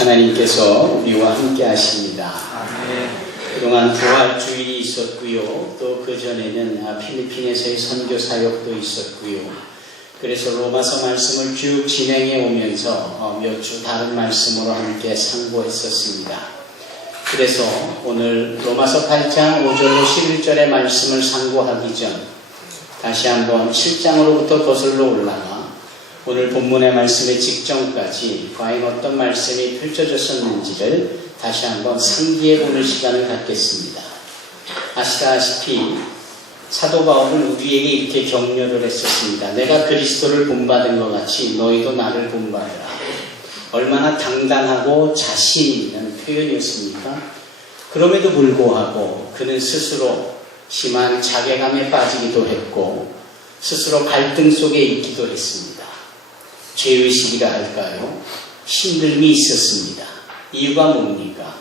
하나님께서 우리와 함께 하십니다. 그동안 부활주일이 있었고요. 또 그전에는 필리핀에서의 선교 사역도 있었고요. 그래서 로마서 말씀을 쭉 진행해 오면서 몇 주 다른 말씀으로 함께 상고했었습니다. 그래서 오늘 로마서 8장 5절로 11절의 말씀을 상고하기 전 다시 한번 7장으로부터 거슬러 올라가 오늘 본문의 말씀의 직전까지 과연 어떤 말씀이 펼쳐졌었는지를 다시 한번 상기해 보는 시간을 갖겠습니다. 아시다시피 사도 바울은 우리에게 이렇게 격려를 했었습니다. 내가 그리스도를 본받은 것 같이 너희도 나를 본받으라. 얼마나 당당하고 자신 있는 표현이었습니까? 그럼에도 불구하고 그는 스스로 심한 자괴감에 빠지기도 했고 스스로 갈등 속에 있기도 했습니다. 죄의식이라 할까요? 힘듦이 있었습니다. 이유가 뭡니까?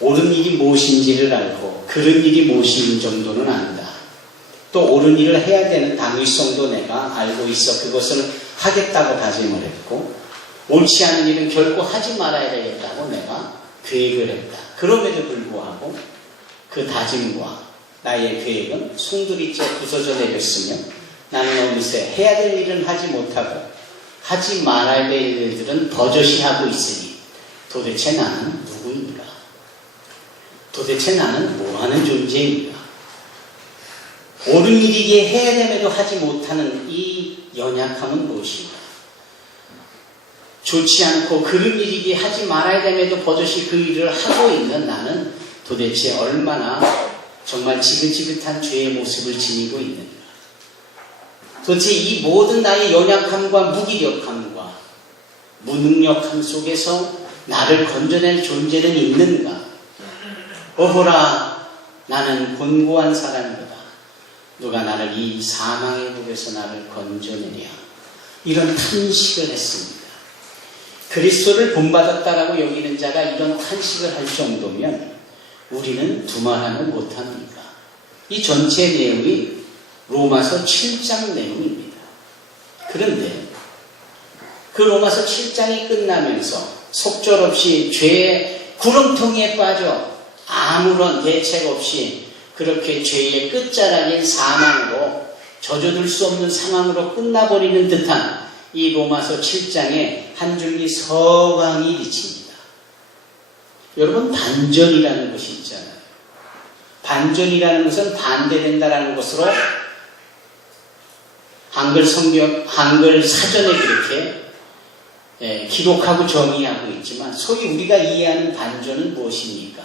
옳은 일이 무엇인지를 알고 그른 일이 무엇인 정도는 안다. 또 옳은 일을 해야 되는 당위성도 내가 알고 있어 그것을 하겠다고 다짐을 했고 옳지 않은 일은 결코 하지 말아야 되겠다고 내가 계획을 했다. 그럼에도 불구하고 그 다짐과 나의 계획은 송두리째 부서져 내렸으며 나는 어느새 해야 될 일은 하지 못하고 하지 말아야 될 일들은 버젓이 하고 있으니 도대체 나는 누구인가? 도대체 나는 뭐하는 존재인가? 옳은 일이기에 해야 됨에도 하지 못하는 이 연약함은 무엇인가? 좋지 않고 그른 일이기에 하지 말아야 됨에도 버젓이 그 일을 하고 있는 나는 도대체 얼마나 정말 지긋지긋한 죄의 모습을 지니고 있는가? 도대체 이 모든 나의 연약함과 무기력함과 무능력함 속에서 나를 건져낼 존재는 있는가? 어허라, 나는 곤고한 사람이다. 누가 나를 이 사망의 물에서 나를 건져내랴. 이런 탄식을 했습니다. 그리스도를 본받았다라고 여기는 자가 이런 탄식을 할 정도면 우리는 두말하면 못합니까? 이 전체 내용이 로마서 7장 내용입니다. 그런데 그 로마서 7장이 끝나면서 속절없이 죄의 구렁텅이에 빠져 아무런 대책 없이 그렇게 죄의 끝자락인 사망으로 젖어들 수 없는 상황으로 끝나버리는 듯한 이 로마서 7장에 한 줄기 서광이 비칩니다. 여러분, 반전이라는 것이 있잖아요. 반전이라는 것은 반대된다라는 것으로 한글 사전에 그렇게 기록하고 정의하고 있지만 소위 우리가 이해하는 반전은 무엇입니까?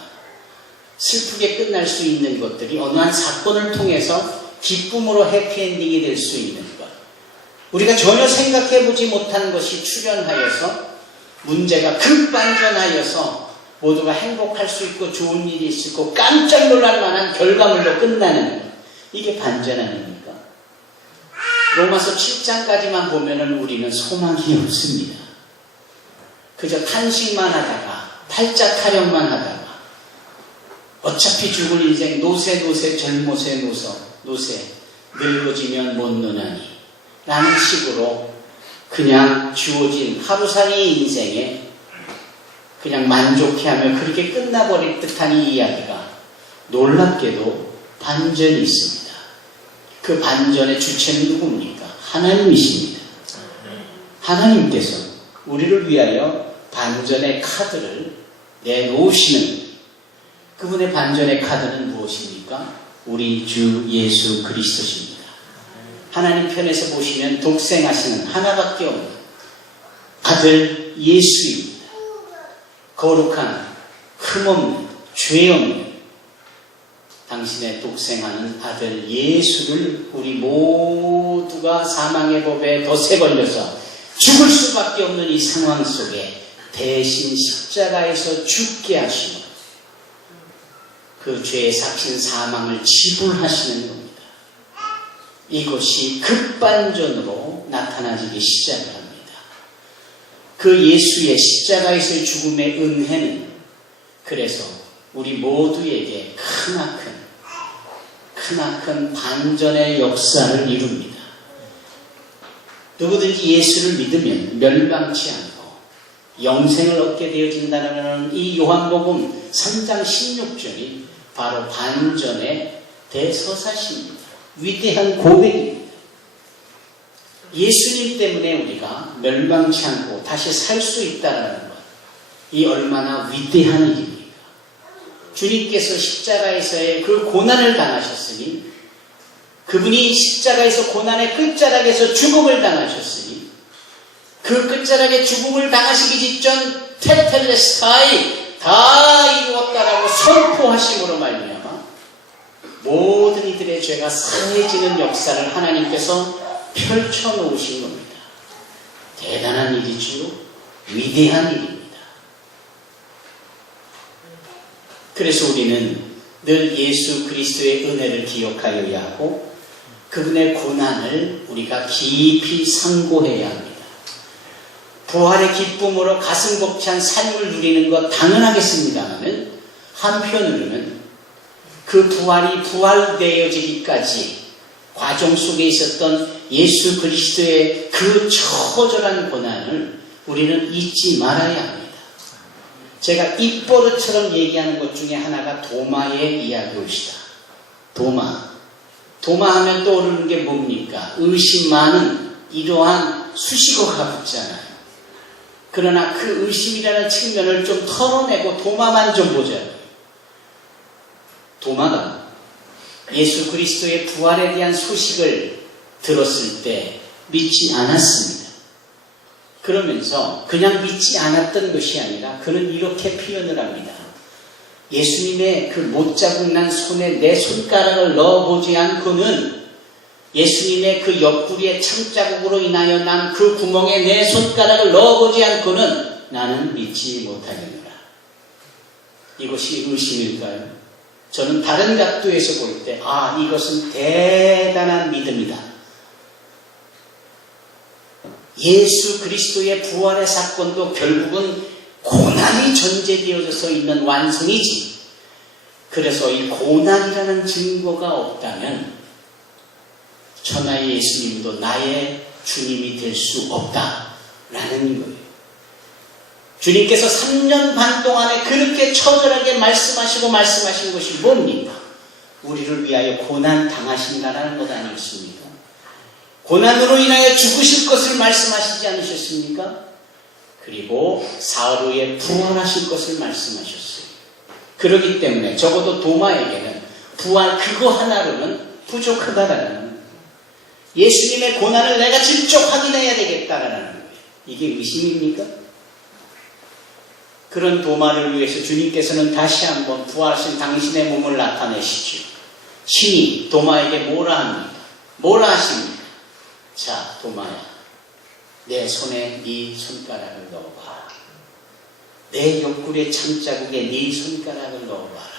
슬프게 끝날 수 있는 것들이 어느 한 사건을 통해서 기쁨으로 해피엔딩이 될 수 있는 것. 우리가 전혀 생각해보지 못한 것이 출현하여서 문제가 급반전하여서 모두가 행복할 수 있고 좋은 일이 있을 거 깜짝 놀랄 만한 결과물로 끝나는 것. 이게 반전 아닙니까? 로마서 7장까지만 보면은 우리는 소망이 없습니다. 그저 탄식만 하다가 팔자 타령만 하다가 어차피 죽을 인생 노세 젊어세 노세 늙어지면 못 노나니 라는 식으로 그냥 주어진 하루살이 인생에 그냥 만족해하며 그렇게 끝나버릴 듯한 이 이야기가 놀랍게도 반전이 있습니다. 그 반전의 주체는 누굽니까? 하나님이십니다. 하나님께서 우리를 위하여 반전의 카드를 내놓으시는 그분의 반전의 카드는 무엇입니까? 우리 주 예수 그리스도십니다. 하나님 편에서 보시면 독생하시는 하나밖에 없는 아들 예수입니다. 거룩한 흠없는 죄 없는 당신의 독생하는 아들 예수를 우리 모두가 사망의 법에 덫에 걸려서 죽을 수밖에 없는 이 상황 속에 대신 십자가에서 죽게 하시고 그 죄의 삭힌 사망을 지불하시는 겁니다. 이것이 급반전으로 나타나기 시작합니다. 그 예수의 십자가에서의 죽음의 은혜는 그래서 우리 모두에게 크나큰 반전의 역사를 이룹니다. 누구든지 예수를 믿으면 멸망치 않고 영생을 얻게 되어진다는 이 요한복음 3장 16절이 바로 반전의 대서사시입니다. 위대한 고백입니다. 예수님 때문에 우리가 멸망치 않고 다시 살 수 있다는 것, 이 얼마나 위대한 일입니까? 주님께서 십자가에서의 그 고난을 당하셨으니, 그분이 십자가에서 고난의 끝자락에서 죽음을 당하셨으니, 그 끝자락에 죽음을 당하시기 직전 테텔레스타이 다 이루었다라고 선포하심으로 말미암아 모든 이들의 죄가 사해지는 역사를 하나님께서 펼쳐놓으신 겁니다. 대단한 일이지요. 위대한 일입니다. 그래서 우리는 늘 예수 그리스도의 은혜를 기억하여야 하고 그분의 고난을 우리가 깊이 상고해야 합니다. 부활의 기쁨으로 가슴 벅찬 삶을 누리는 것 당연하겠습니다만 한편으로는 그 부활이 부활되어지기까지 과정 속에 있었던 예수 그리스도의 그 처절한 고난을 우리는 잊지 말아야 합니다. 제가 입버릇처럼 얘기하는 것 중에 하나가 도마의 이야기입니다. 도마 하면 떠오르는 게 뭡니까? 의심 많은 이러한 수식어가 붙잖아요. 그러나 그 의심이라는 측면을 좀 털어내고 도마만 좀 보자고요. 도마가 예수 그리스도의 부활에 대한 소식을 들었을 때 믿지 않았습니다. 그러면서 그냥 믿지 않았던 것이 아니라 그는 이렇게 표현을 합니다. 예수님의 그 못자국 난 손에 내 손가락을 넣어보지 않고는, 예수님의 그 옆구리의 창자국으로 인하여 난 그 구멍에 내 손가락을 넣어보지 않고는 나는 믿지 못하겠노라. 이것이 의심일까요? 저는 다른 각도에서 볼 때 이것은 대단한 믿음이다. 예수 그리스도의 부활의 사건도 결국은 고난이 전제되어져서 있는 완성이지, 그래서 이 고난이라는 증거가 없다면 천하의 예수님도 나의 주님이 될 수 없다라는 거예요. 주님께서 3년 반 동안에 그렇게 처절하게 말씀하신 것이 뭡니까? 우리를 위하여 고난 당하신다라는 것 아니었습니까? 고난으로 인하여 죽으실 것을 말씀하시지 않으셨습니까? 그리고 사흘 후에 부활하실 것을 말씀하셨어요. 그렇기 때문에 적어도 도마에게는 부활 그거 하나로는 부족하다라는 거예요. 예수님의 고난을 내가 직접 확인해야 되겠다라는 거예요. 이게 의심입니까? 그런 도마를 위해서 주님께서는 다시 한번 부활하신 당신의 몸을 나타내시죠. 신이 도마에게 뭐라 합니까? 뭐라 하십니까? 자, 도마야, 내 손에 네 손가락을 넣어봐라. 내 옆구리의 창자국에 네 손가락을 넣어봐라.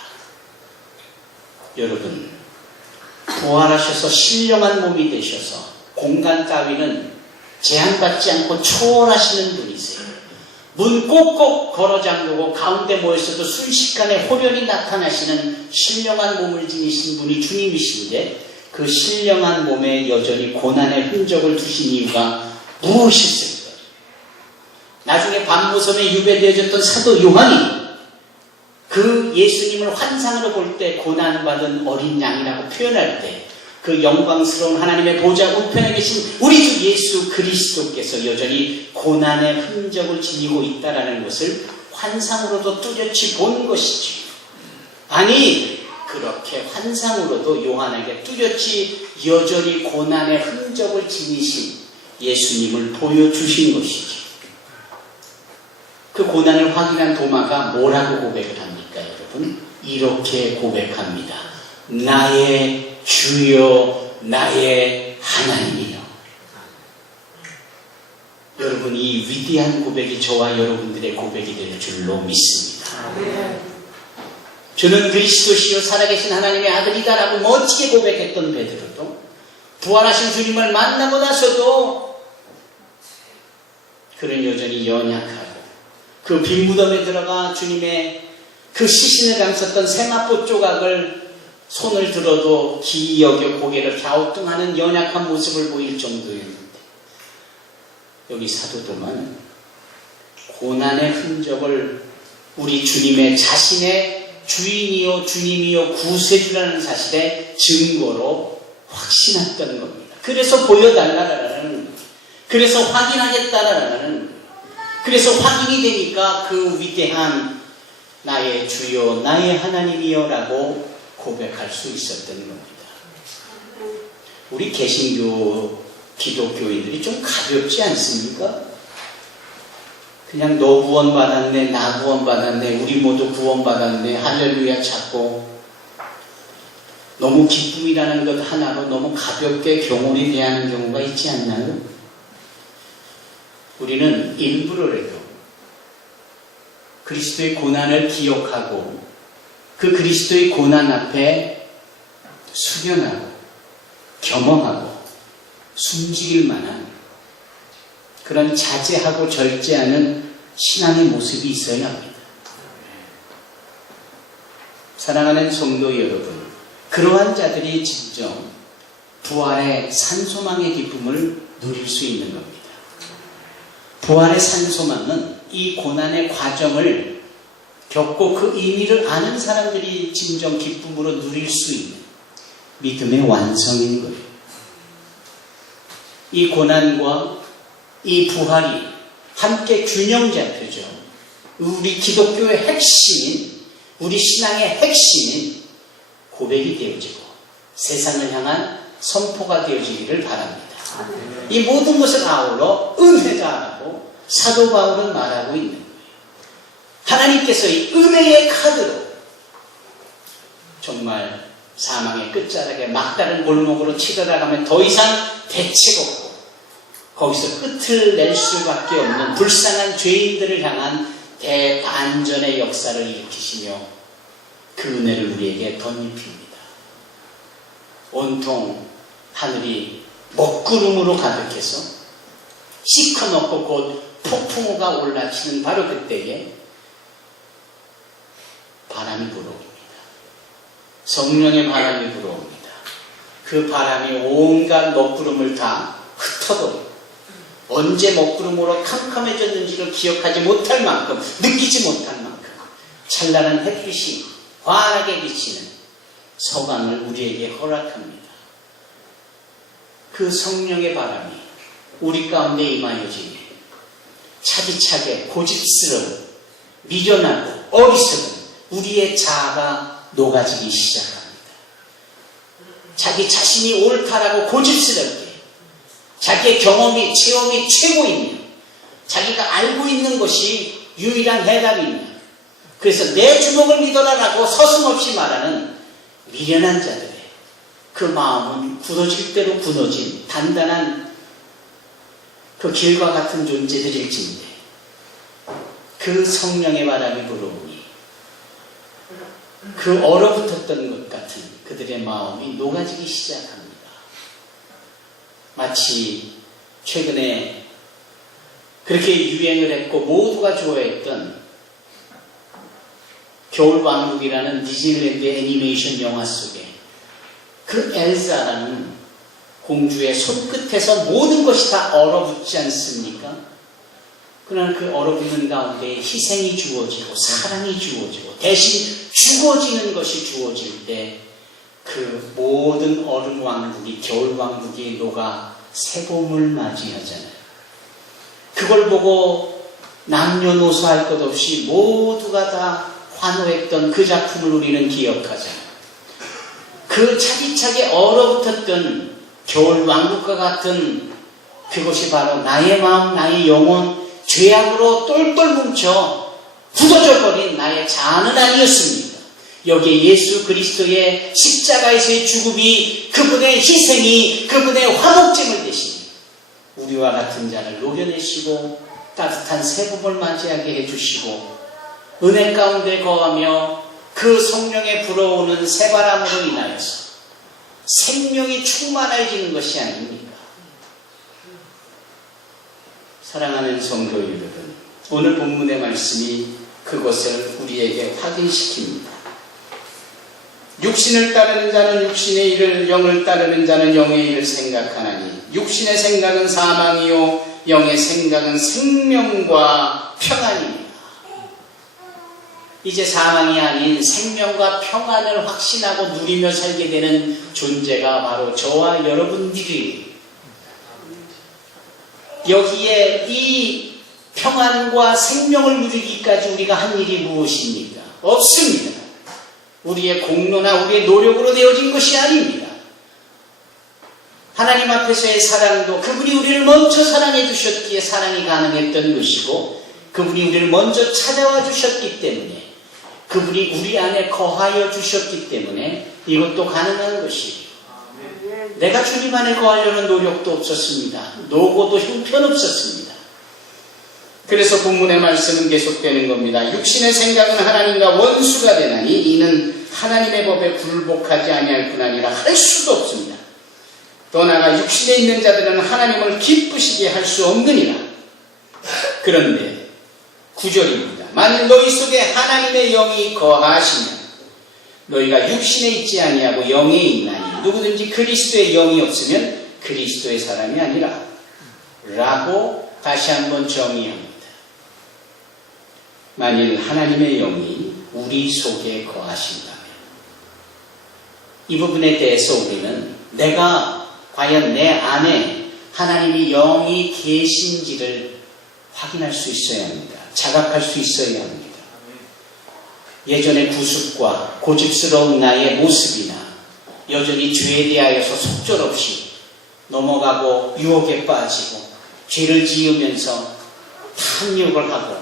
여러분, 부활하셔서 신령한 몸이 되셔서 공간 따위는 제한받지 않고 초월하시는 분이세요. 문 꼭꼭 걸어 잠그고 가운데 모였어도 순식간에 호련히 나타나시는 신령한 몸을 지니신 분이 주님이신데, 그 신령한 몸에 여전히 고난의 흔적을 두신 이유가 무엇이었을까요? 나중에 밤모섬에 유배되어졌던 사도 요한이 그 예수님을 환상으로 볼 때 고난받은 어린 양이라고 표현할 때 그 영광스러운 하나님의 보좌 우편에 계신 우리 주 예수 그리스도께서 여전히 고난의 흔적을 지니고 있다는 것을 환상으로도 뚜렷이 본 것이죠. 아니, 그렇게 환상으로도 요한에게 뚜렷이 여전히 고난의 흔적을 지니신 예수님을 보여주신 것이죠. 그 고난을 확인한 도마가 뭐라고 고백을 합니까, 여러분? 이렇게 고백합니다. 나의 주여, 나의 하나님이여. 여러분, 이 위대한 고백이 저와 여러분들의 고백이 될 줄로 믿습니다. 저는 그리스도시요 살아계신 하나님의 아들이다라고 멋지게 고백했던 베드로도 부활하신 주님을 만나고 나서도 그는 여전히 연약하고 그 빈 무덤에 들어가 주님의 그 시신을 감쌌던 세마포 조각을 손을 들어도 기이 여겨 고개를 갸우뚱하는 연약한 모습을 보일 정도였는데, 여기 사도 도마는 고난의 흔적을 우리 주님의 자신의 주인이요 주님이요 구세주라는 사실의 증거로 확신했던 겁니다. 그래서 보여달라라는 겁니다. 그래서 확인하겠다라는 거예요. 그래서 확인이 되니까 그 위대한 나의 주요 나의 하나님이여 라고 고백할 수 있었던 겁니다. 우리 개신교 기독교인들이 좀 가볍지 않습니까? 그냥 너 구원받았네, 나 구원받았네, 우리 모두 구원받았네, 할렐루야 찾고 너무 기쁨이라는 것 하나로 너무 가볍게 경험에 대한 경우가 있지 않나요? 우리는 일부러라도 그리스도의 고난을 기억하고 그 그리스도의 고난 앞에 숙연하고 겸허하고 숨지길 만한 그런 자제하고 절제하는 신앙의 모습이 있어야 합니다. 사랑하는 성도 여러분, 그러한 자들이 진정 부활의 산소망의 기쁨을 누릴 수 있는 겁니다. 부활의 산소망은 이 고난의 과정을 겪고 그 의미를 아는 사람들이 진정 기쁨으로 누릴 수 있는 믿음의 완성인 거예요. 이 고난과 이 부활이 함께 균형 잡혀져 우리 기독교의 핵심인, 우리 신앙의 핵심인 고백이 되어지고 세상을 향한 선포가 되어지기를 바랍니다. 이 모든 것을 아울러 은혜다라고 사도 바울은 말하고 있는 거예요. 하나님께서 이 은혜의 카드로 정말 사망의 끝자락에 막다른 골목으로 치달아가면 더 이상 대책 없고 거기서 끝을 낼 수밖에 없는 불쌍한 죄인들을 향한 대반전의 역사를 일으키시며 그 은혜를 우리에게 덧입힙니다. 온통 하늘이 먹구름으로 가득해서 시커멓고 곧 폭풍우가 올라치는 바로 그때에 바람이 불어옵니다. 성령의 바람이 불어옵니다. 그 바람이 온갖 먹구름을 다 흩어버립니다. 언제 먹구름으로 캄캄해졌는지를 기억하지 못할 만큼, 느끼지 못할 만큼 찬란한 햇빛이 환하게 비치는 서강을 우리에게 허락합니다. 그 성령의 바람이 우리 가운데 임하여지니 차디차게 고집스러운, 미련하고 어리석은 우리의 자아가 녹아지기 시작합니다. 자기 자신이 옳다라고 고집스럽게 자기의 경험이, 체험이 최고이며 자기가 알고 있는 것이 유일한 해답이며 그래서 내 주먹을 믿어라라고 서슴없이 말하는 미련한 자들의 그 마음은 굳어질 대로 굳어진 단단한 그 길과 같은 존재들일진데 그 성령의 바람이 불어오니 그 얼어붙었던 것 같은 그들의 마음이 녹아지기 시작합니다. 마치 최근에 그렇게 유행을 했고 모두가 좋아했던 겨울왕국이라는 디즈니랜드 애니메이션 영화 속에 그 엘사라는 공주의 손끝에서 모든 것이 다 얼어붙지 않습니까? 그러나 그 얼어붙는 가운데 희생이 주어지고 사랑이 주어지고 대신 죽어지는 것이 주어질 때 그 모든 얼음왕국이 겨울왕국이 녹아 새봄을 맞이하잖아요. 그걸 보고 남녀노소 할 것 없이 모두가 다 환호했던 그 작품을 우리는 기억하잖아요. 그 차기차게 얼어붙었던 겨울왕국과 같은 그것이 바로 나의 마음, 나의 영혼, 죄악으로 똘똘 뭉쳐 굳어져 버린 나의 자아는 아니었습니다. 여기에 예수 그리스도의 십자가에서의 죽음이, 그분의 희생이, 그분의 화목제물 대신 우리와 같은 자를 녹여내시고 따뜻한 새봄을 맞이하게 해주시고 은혜 가운데 거하며 그 성령에 불어오는 새바람으로 인하여서 생명이 충만해지는 것이 아닙니까? 사랑하는 성도 여러분, 오늘 본문의 말씀이 그것을 우리에게 확인시킵니다. 육신을 따르는 자는 육신의 일을, 영을 따르는 자는 영의 일을 생각하나니 육신의 생각은 사망이요 영의 생각은 생명과 평안입니다. 이제 사망이 아닌 생명과 평안을 확신하고 누리며 살게 되는 존재가 바로 저와 여러분들이 여기에 이 평안과 생명을 누리기까지 우리가 한 일이 무엇입니까? 없습니다. 우리의 공로나 우리의 노력으로 되어진 것이 아닙니다. 하나님 앞에서의 사랑도 그분이 우리를 먼저 사랑해 주셨기에 사랑이 가능했던 것이고, 그분이 우리를 먼저 찾아와 주셨기 때문에, 그분이 우리 안에 거하여 주셨기 때문에 이것도 가능한 것이에요. 내가 주님 안에 거하려는 노력도 없었습니다. 노고도 형편없었습니다. 그래서 본문의 말씀은 계속되는 겁니다. 육신의 생각은 하나님과 원수가 되나니 이는 하나님의 법에 굴복하지 아니할 뿐 아니라 할 수도 없습니다. 더 나아가 육신에 있는 자들은 하나님을 기쁘시게 할 수 없느니라. 그런데 9절입니다. 만일 너희 속에 하나님의 영이 거하시면 너희가 육신에 있지 아니하고 영에 있나니 누구든지 그리스도의 영이 없으면 그리스도의 사람이 아니라 라고 다시 한번 정의합니다. 만일 하나님의 영이 우리 속에 거하신다면, 이 부분에 대해서 우리는 내가 과연 내 안에 하나님의 영이 계신지를 확인할 수 있어야 합니다. 자각할 수 있어야 합니다. 예전의 구습과 고집스러운 나의 모습이나 여전히 죄에 대하여서 속절없이 넘어가고 유혹에 빠지고 죄를 지으면서 탐욕을 하고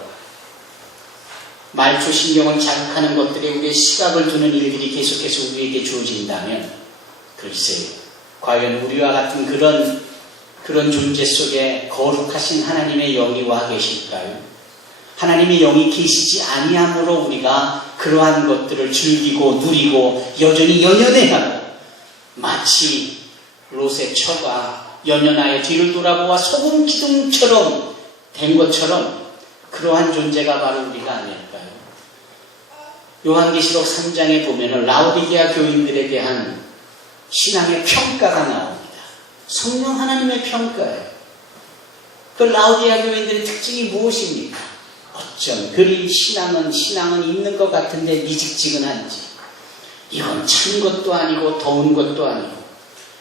말초신경을 자극하는 것들에 우리의 시각을 두는 일들이 계속해서 우리에게 주어진다면, 글쎄요, 과연 우리와 같은 그런 존재 속에 거룩하신 하나님의 영이 와 계실까요? 하나님의 영이 계시지 아니함으로 우리가 그러한 것들을 즐기고 누리고 여전히 연연해하고 마치 롯의 처가 연연하여 뒤를 돌아보아 소금 기둥처럼 된 것처럼 그러한 존재가 바로 우리가 아닐까요? 요한계시록 3장에 보면 라오디게아 교인들에 대한 신앙의 평가가 나옵니다. 성령 하나님의 평가예요. 그 라오디게아 교인들의 특징이 무엇입니까? 어쩜 그리 신앙은 있는 것 같은데 미직지근한지, 이건 찬 것도 아니고 더운 것도 아니고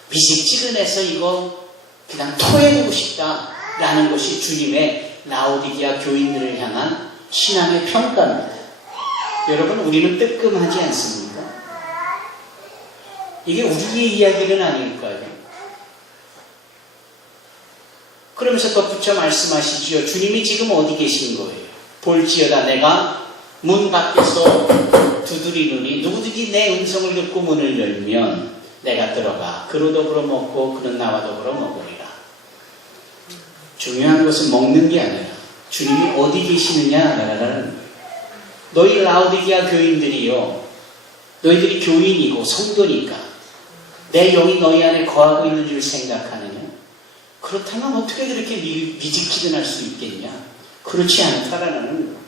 미직지근해서 이거 그냥 토해내고 싶다라는 것이 주님의 라오디게아 교인들을 향한 신앙의 평가입니다. 여러분, 우리는 뜨끔하지 않습니까? 이게 우리의 이야기는 아닐까요? 그러면서 덧붙여 말씀하시지요. 주님이 지금 어디 계신 거예요? 볼지어다 내가 문 밖에서 두드리노니 누구든지 내 음성을 듣고 문을 열면 내가 들어가 그로 더불어 먹고 그는 나와 더불어 먹으리라. 중요한 것은 먹는 게 아니라 주님이 어디 계시느냐라는, 너희 라오디게아 교인들이요, 너희들이 교인이고 성도니까 내 영이 너희 안에 거하고 있는 줄 생각하느냐? 그렇다면 어떻게 그렇게 미직지근할 수 있겠냐? 그렇지 않다라는 거예요.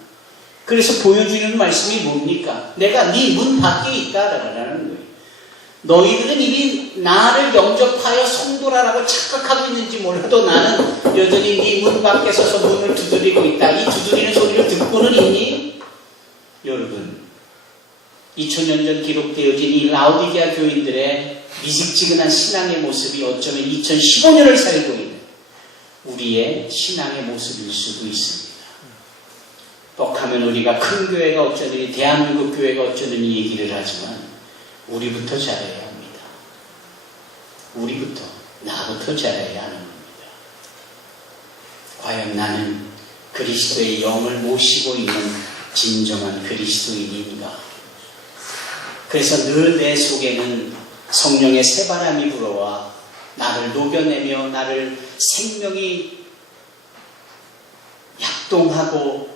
그래서 보여주는 말씀이 뭡니까? 내가 네 문 밖에 있다라는 거예요. 너희들은 이미 나를 영접하여 성도라라고 착각하고 있는지 몰라도 나는 여전히 네 문 밖에 서서 문을 두드리고 있다. 이 두드리는 소리를 듣고는 있니? 여러분, 2000년 전 기록되어진 이 라오디게아 교인들의 미직지근한 신앙의 모습이 어쩌면 2015년을 살고 있는 우리의 신앙의 모습일 수도 있습니다. 떡하면 우리가 큰 교회가 어쩌느니 대한민국 교회가 어쩌느니 얘기를 하지만 우리부터 잘해야 합니다. 우리부터, 나부터 잘해야 하는 겁니다. 과연 나는 그리스도의 영을 모시고 있는 진정한 그리스도인인가? 그래서 늘 내 속에는 성령의 새바람이 불어와 나를 녹여내며 나를 생명이 약동하고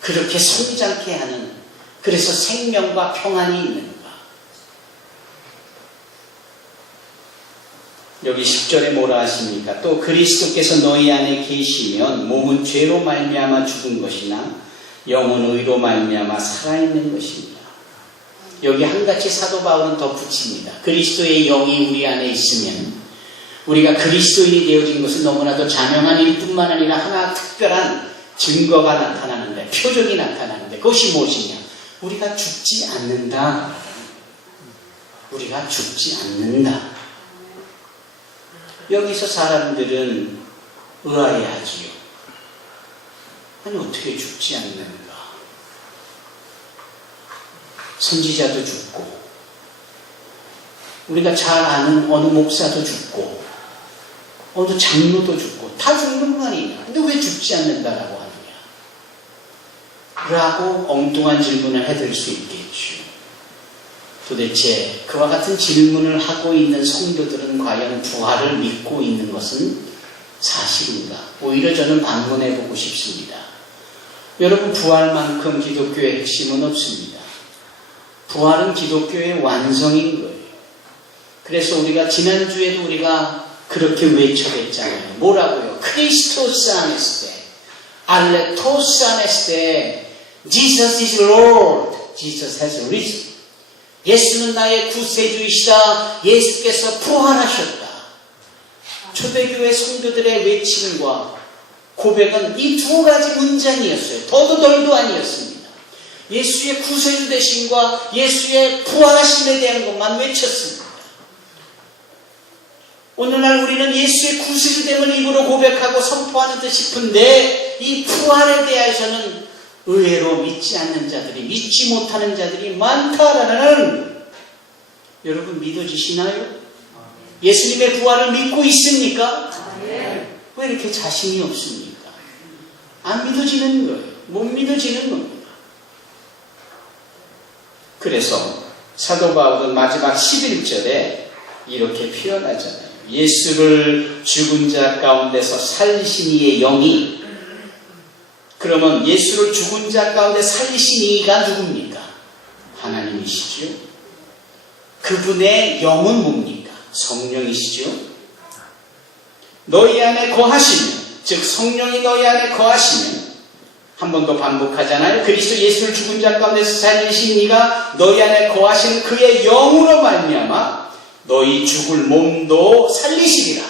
그렇게 성장케 하는, 그래서 생명과 평안이 있는가? 여기 10절에 뭐라 하십니까? 또 그리스도께서 너희 안에 계시면 몸은 죄로 말미암아 죽은 것이나 영은 의로 말미암아 살아있는 것입니다. 여기 한가지 사도 바울은 덧붙입니다. 그리스도의 영이 우리 안에 있으면 우리가 그리스도인이 되어진 것은 너무나도 자명한 일뿐만 아니라 하나 특별한 증거가 나타나는데, 표적이 나타나는데, 그것이 무엇이냐? 우리가 죽지 않는다. 우리가 죽지 않는다. 여기서 사람들은 의아해하지요. 아니, 어떻게 죽지 않는가? 선지자도 죽고, 우리가 잘 아는 어느 목사도 죽고, 어느 장로도 죽고, 다 죽는 거 아니냐? 근데 왜 죽지 않는다라고 하느냐? 라고 엉뚱한 질문을 해드릴 수 있겠죠. 도대체 그와 같은 질문을 하고 있는 성도들은 과연 부활을 믿고 있는 것은 사실인가? 오히려 저는 반문해보고 싶습니다. 여러분, 부활만큼 기독교의 핵심은 없습니다. 부활은 기독교의 완성인 거예요. 그래서 우리가 지난주에도 우리가 그렇게 외쳐댔잖아요. 뭐라고요? 크리스토스 아네스테, 알레토스 아네스테, Jesus is Lord, Jesus has risen. 예수는 나의 구세주이시다. 예수께서 부활하셨다. 초대교회 성도들의 외침과 고백은 이 두 가지 문장이었어요. 더도 덜도 아니었습니다. 예수의 구세주 되심과 예수의 부활하심에 대한 것만 외쳤습니다. 오늘날 우리는 예수의 구세주됨을 입으로 고백하고 선포하는 듯 싶은데 이 부활에 대해서는 의외로 믿지 않는 자들이, 믿지 못하는 자들이 많다라는, 여러분 믿어지시나요? 예수님의 부활을 믿고 있습니까? 왜 이렇게 자신이 없습니까? 안 믿어지는 거예요. 못 믿어지는 겁니다. 그래서 사도 바울은 마지막 11절에 이렇게 표현하잖아요. 예수를 죽은 자 가운데서 살리신 이의 영이, 그러면 예수를 죽은 자 가운데 살리신 이가 누굽니까? 하나님이시죠. 그분의 영은 뭡니까? 성령이시죠. 너희 안에 거하시면, 즉 성령이 너희 안에 거하시면, 한 번 더 반복하잖아요. 그리스도 예수를 죽은 자 가운데서 살리신 이가 너희 안에 거하시는 그의 영으로 말미암아 너희 죽을 몸도 살리시리라.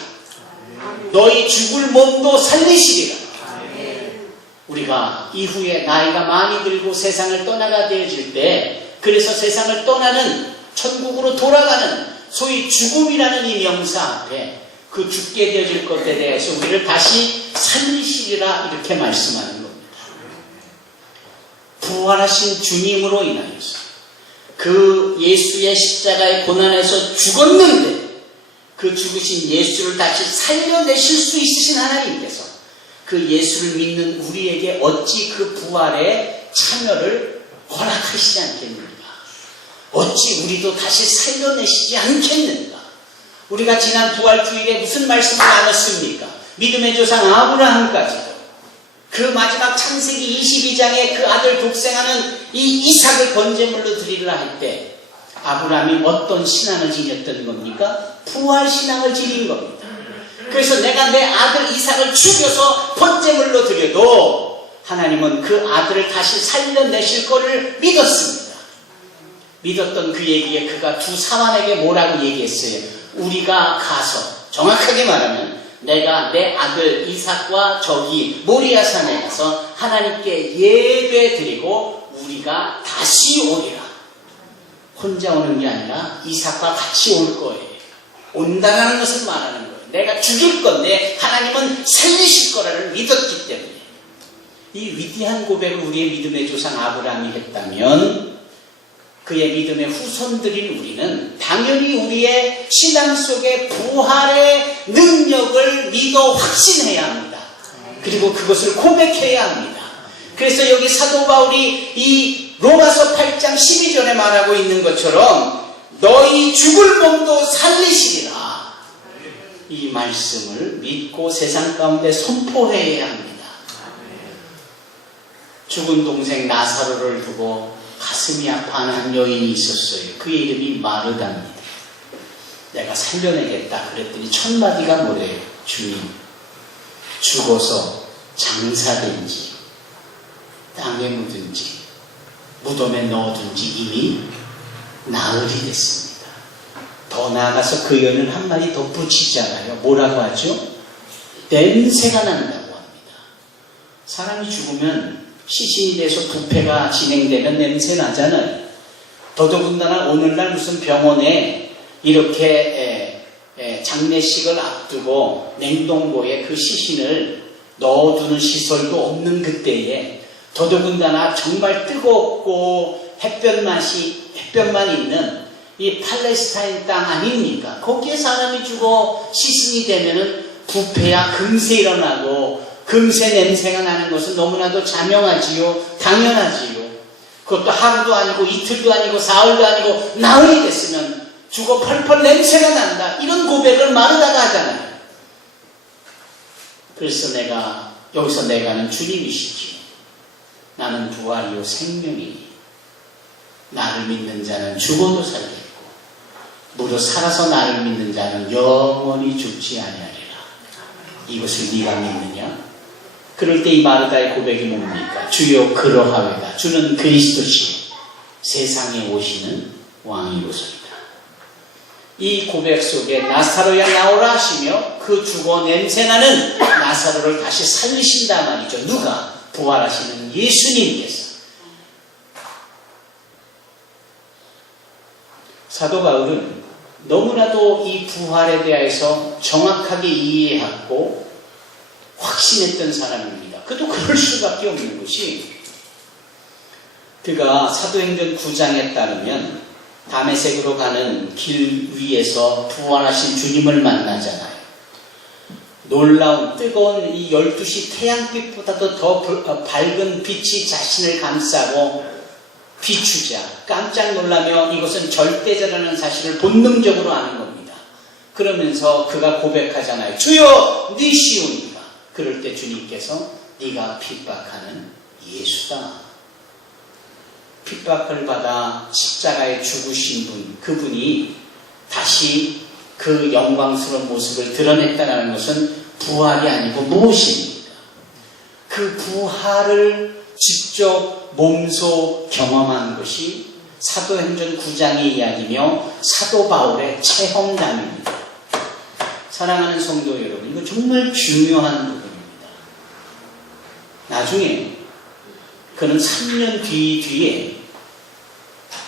너희 죽을 몸도 살리시리라. 우리가 이후에 나이가 많이 들고 세상을 떠나가 되어질 때, 그래서 세상을 떠나는, 천국으로 돌아가는 소위 죽음이라는 이 명사 앞에 그 죽게 되어질 것에 대해서 우리를 다시 살리시리라 이렇게 말씀하는 겁니다. 부활하신 주님으로 인하여서 그 예수의 십자가의 고난에서 죽었는데 그 죽으신 예수를 다시 살려내실 수 있으신 하나님께서 그 예수를 믿는 우리에게 어찌 그 부활의 참여를 허락하시지 않겠는가? 어찌 우리도 다시 살려내시지 않겠는가? 우리가 지난 부활주일에 무슨 말씀을 나눴습니까? 믿음의 조상 아브라함까지도 그 마지막 창세기 22장에 그 아들 독생하는 이 이삭을 번제물로 드리려 할 때 아브라함이 어떤 신앙을 지녔던 겁니까? 부활신앙을 지닌 겁니다. 그래서 내가 내 아들 이삭을 죽여서 번제물로 드려도 하나님은 그 아들을 다시 살려내실 것을 믿었습니다. 믿었던 그에게 그가 두 사환에게 뭐라고 얘기했어요? 우리가 가서, 정확하게 말하면 내가 내 아들 이삭과 저기 모리아산에 가서 하나님께 예배 드리고 우리가 다시 오리라. 혼자 오는 게 아니라 이삭과 같이 올 거예요. 온다는 것을 말하는 거예요. 내가 죽일 건데 하나님은 살리실 거라를 믿었기 때문에. 이 위대한 고백을 우리의 믿음의 조상 아브라함이 했다면 그의 믿음의 후손들인 우리는 당연히 우리의 신앙 속에 부활의 능력을 믿어 확신해야 합니다. 그리고 그것을 고백해야 합니다. 그래서 여기 사도 바울이 이 로마서 8장 12절에 말하고 있는 것처럼 너희 죽을 몸도 살리시리라. 이 말씀을 믿고 세상 가운데 선포해야 합니다. 죽은 동생 나사로를 두고 가슴이 아파하는 한 여인이 있었어요. 그의 이름이 마르다입니다. 내가 살려내겠다 그랬더니 첫 마디가 뭐래요? 주님, 죽어서 장사된지 땅에 묻은지 무덤에 넣어둔지 이미 나흘이 됐습니다. 더 더 나아가서 그 연을 한 마디 더 붙이잖아요. 뭐라고 하죠? 냄새가 난다고 합니다. 사람이 죽으면 시신이 돼서 부패가 진행되면 냄새 나잖아요. 더더군다나 오늘날 무슨 병원에 이렇게 장례식을 앞두고 냉동고에 그 시신을 넣어두는 시설도 없는 그때에 더더군다나 정말 뜨겁고 햇볕만 있는 이 팔레스타인 땅 아닙니까? 거기에 사람이 죽어 시신이 되면은 부패야 금세 일어나고 금세 냄새가 나는 것은 너무나도 자명하지요. 당연하지요. 그것도 하루도 아니고 이틀도 아니고 사흘도 아니고 나흘이 됐으면 죽어 펄펄 냄새가 난다. 이런 고백을 마르다가 하잖아요. 그래서 여기서 내가는 주님이시지. 나는 부활이요 생명이니 나를 믿는 자는 죽어도 살겠고 무릇 살아서 나를 믿는 자는 영원히 죽지 아니하리라. 이것을 네가 믿느냐? 그럴 때 이 마르다의 고백이 뭡니까? 주여 그러하외다. 주는 그리스도시 세상에 오시는 왕이로소이다. 이 고백 속에 나사로야 나오라 하시며 그 죽어 냄새나는 나사로를 다시 살리신다 말이죠. 누가? 부활하시는 예수님께서. 사도 바울은 너무나도 이 부활에 대해서 정확하게 이해하고 확신했던 사람입니다. 그도 그럴 수밖에 없는 것이 그가 사도행전 9장에 따르면 다메섹으로 가는 길 위에서 부활하신 주님을 만나잖아요. 놀라운 뜨거운 이 12시 태양빛보다도 더 밝은 빛이 자신을 감싸고 비추자 깜짝 놀라며 이것은 절대자라는 사실을 본능적으로 아는 겁니다. 그러면서 그가 고백하잖아요. 주여 네 시오니까. 그럴 때 주님께서 네가 핍박하는 예수다. 핍박을 받아 십자가에 죽으신 분, 그분이 다시 그 영광스러운 모습을 드러냈다는 것은 부활이 아니고 무엇입니까? 그 부활을 직접 몸소 경험한 것이 사도행전 9장의 이야기며 사도 바울의 체험담입니다. 사랑하는 성도 여러분, 이거 정말 중요한 부분입니다. 나중에 그는 3년 뒤에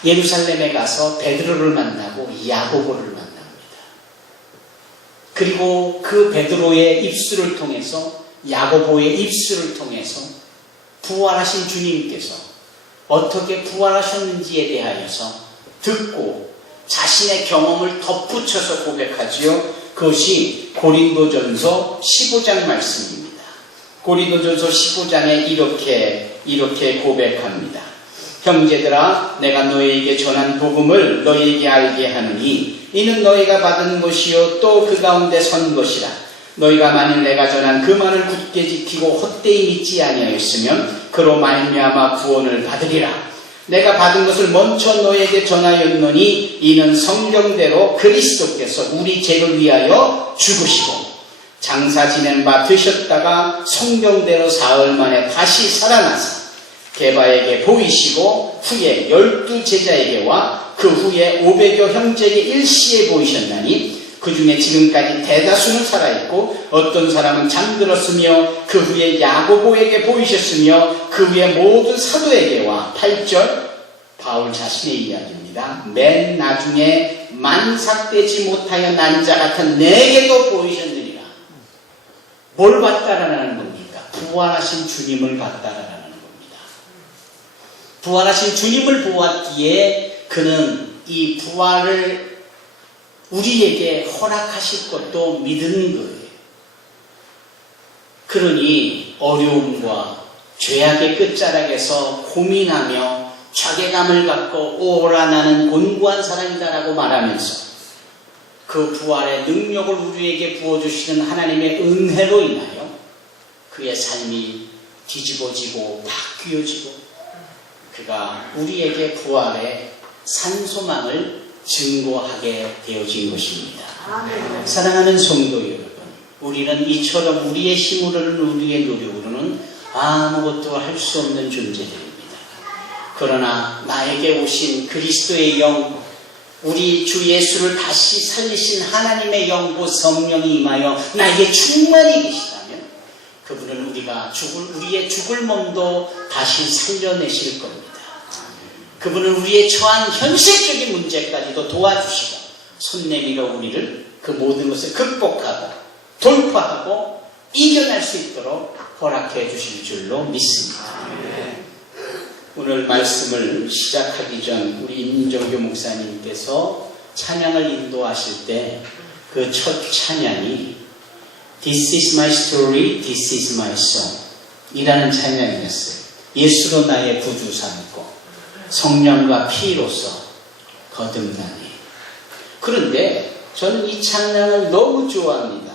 예루살렘에 가서 베드로를 만나고 야고보를 만납니다. 그리고 그 베드로의 입술을 통해서 야고보의 입술을 통해서 부활하신 주님께서 어떻게 부활하셨는지에 대하여서 듣고 자신의 경험을 덧붙여서 고백하지요. 그것이 고린도전서 15장 말씀입니다. 고린도전서 15장에 이렇게 고백합니다. 형제들아 내가 너희에게 전한 복음을 너희에게 알게 하느니 이는 너희가 받은 것이요 또 그 가운데 선 것이라. 너희가 만일 내가 전한 그 말을 굳게 지키고 헛되이 믿지 아니하였으면 그로 말미암아 구원을 받으리라. 내가 받은 것을 먼저 너희에게 전하였노니 이는 성경대로 그리스도께서 우리 죄를 위하여 죽으시고 장사 지낸 바 되셨다가 성경대로 사흘 만에 다시 살아나사 게바에게 보이시고 후에 12 제자에게와 그 후에 500여 형제에게 일시에 보이셨나니 그 중에 지금까지 대다수는 살아있고 어떤 사람은 잠들었으며 그 후에 야고보에게 보이셨으며 그 후에 모든 사도에게와 8절 바울 자신의 이야기입니다. 맨 나중에 만삭되지 못하여 난 자 같은 내게도 보이셨느니라. 뭘 봤다라는 겁니까? 부활하신 주님을 봤다라는 겁니다. 부활하신 주님을 보았기에 그는 이 부활을 우리에게 허락하실 것도 믿은 거예요. 그러니 어려움과 죄악의 끝자락에서 고민하며 자괴감을 갖고 오라 나는 곤고한 사람이다라고 말하면서 그 부활의 능력을 우리에게 부어주시는 하나님의 은혜로 인하여 그의 삶이 뒤집어지고 바뀌어지고 그가 우리에게 부활의 산소망을 증거하게 되어진 것입니다. 아멘. 사랑하는 성도 여러분, 우리는 이처럼 우리의 힘으로는 우리의 노력으로는 아무것도 할 수 없는 존재들입니다. 그러나 나에게 오신 그리스도의 영, 우리 주 예수를 다시 살리신 하나님의 영고 성령이 임하여 나에게 충만히 계시다면 그분은 우리의 죽을 몸도 다시 살려내실 겁니다. 그분은 우리의 처한 현실적인 문제까지도 도와주시고 손 내밀어 우리를 그 모든 것을 극복하고 돌파하고 이겨낼 수 있도록 허락해 주실 줄로 믿습니다. 오늘 말씀을 시작하기 전 우리 임정규 목사님께서 찬양을 인도하실 때 그 첫 찬양이 This is my story, this is my song 이라는 찬양이었어요. 예수로 나의 구주 삼고 성령과 피로서 거듭나니. 그런데 저는 이 찬양을 너무 좋아합니다.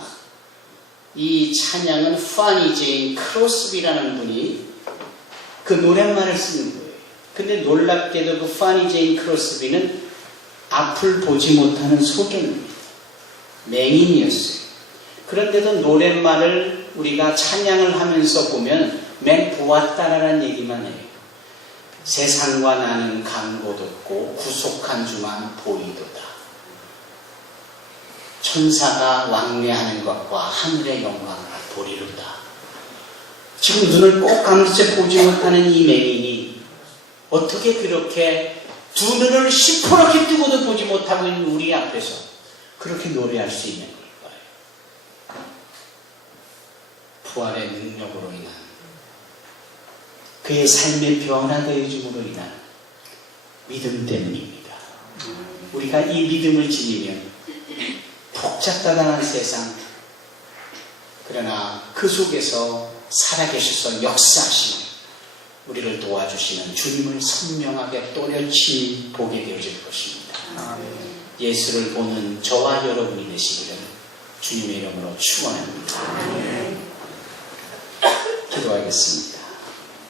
이 찬양은 파니 제인 크로스비라는 분이 그 노랫말을 쓰는 거예요. 근데 놀랍게도 그 파니 제인 크로스비는 앞을 보지 못하는 소견입니다. 맹인이었어요. 그런데도 노랫말을 우리가 찬양을 하면서 보면 맨 보았다라는 얘기만 해요. 세상과 나는 강고뒀고 구속한 주만 보이도다. 천사가 왕래하는 것과 하늘의 영광을 보리로다. 지금 눈을 꼭 감채 보지 못하는 이 맹인이 어떻게 그렇게 두 눈을 시퍼렇게 뜨고도 보지 못하고 있는 우리 앞에서 그렇게 노래할 수 있는 걸까요? 부활의 능력으로 인한 그의 삶의 변화되어짐으로 인한 믿음 때문입니다. 우리가 이 믿음을 지니면 복잡다단한 세상, 그러나 그 속에서 살아계셔서 역사하시는 우리를 도와주시는 주님을 선명하게 또렷이 보게 되어질 것입니다. 예수를 보는 저와 여러분이 되시기를 주님의 이름으로 축원합니다. 기도하겠습니다.